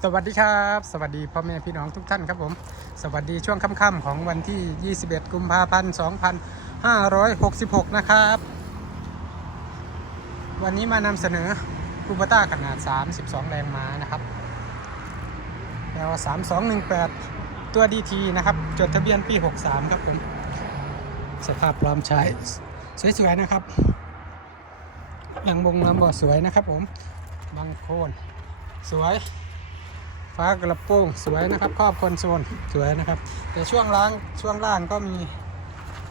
สวัสดีครับ สวัสดีพ่อแม่พี่น้องทุกท่านครับผม สวัสดีช่วงค่ำๆของวันที่ 21 กุมภาพันธ์ 2566 นะครับ วันนี้มานำเสนอคูปต้าขนาด 32 แรงม้านะครับแล้ว 3218 ตัว DT นะครับ จดทะเบียนปี 63 ครับผม สภาพพร้อมใช้สวยๆนะครับหลังบงลำบ่อสวยนะครับผม บางโคนสวย ฟ้ากระโปรงสวยนะครับครอบคอนโซลสวยนะครับ แต่ช่วงล่างช่วงล่างก็มี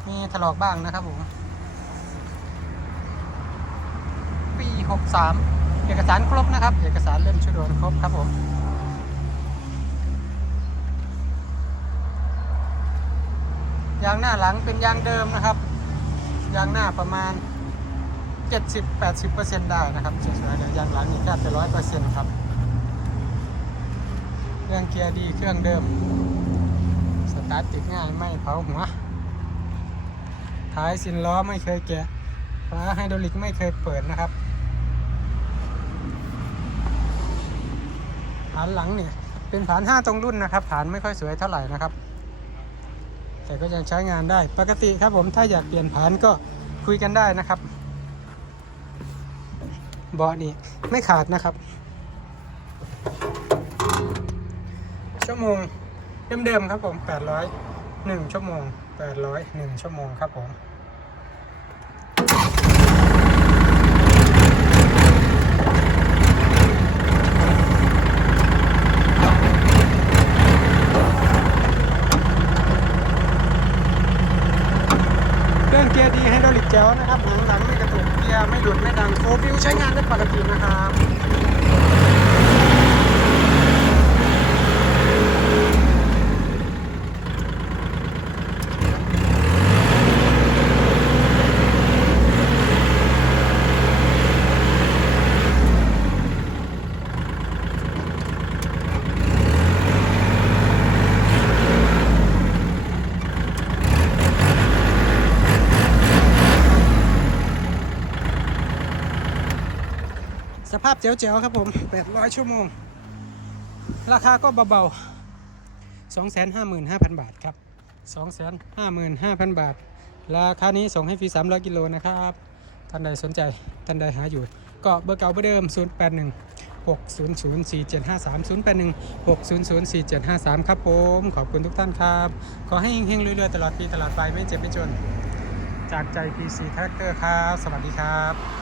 มีถลอกบ้างนะครับผมปี 63 เอกสารครบนะครับ เอกสารเล่มชุดโดนครบครับผมยางหน้าหลังเป็นยางเดิมนะครับ ยางหน้าประมาณ 70-80%ได้นะครับสวยๆเลยยางหลังนี่แทบจะร้อยเปอร์เซ็นต์ครับ รื่องเกียร์ดีเครื่องเดิม สตาร์ทติดง่ายไม่เผาหัว ท้ายสินล้อไม่เคยแกะฝาไฮดรอลิกไม่เคยเปิดนะครับฐานหลังเนี่ยเป็นฐาน5ตรงรุ่นนะครับฐานไม่ค่อยสวยเท่าไหร่นะครับ แต่ก็ยังใช้งานได้ปกติครับผมถ้าอยากเปลี่ยนฐานก็คุยกันได้นะครับเบาะนี่ไม่ขาดนะครับ ชั่วโมงเดิมๆครับผม800 1 ชั่วโมง 800 1 ชั่วโมงครับผมเครื่องเกียร์ดีไฮดรอลิกแจ๋วนะครับหนังหลังไม่กระตุกเกียร์ไม่หลุดไม่ดังโฟวิวใช้งานได้ปกตินะครับ สภาพเจ๋วๆครับผม800 ชั่วโมง ราคาก็เบาๆ 255,000 บาทครับ 255,000 บาท ราคานี้ส่งให้ฟรี 300 กิโลนะครับ ท่านใดสนใจ ท่านใดหาอยู่ ก็เบอร์เก่าเบอร์เดิม 081 6004753 081 6004753 ครับผม ขอบคุณทุกท่านครับ ขอให้เฮงๆเรื่อยๆ ตลอดปีตลอดไปไม่เจ็บไม่จน จากใจ PC Tractor ครับ สวัสดีครับ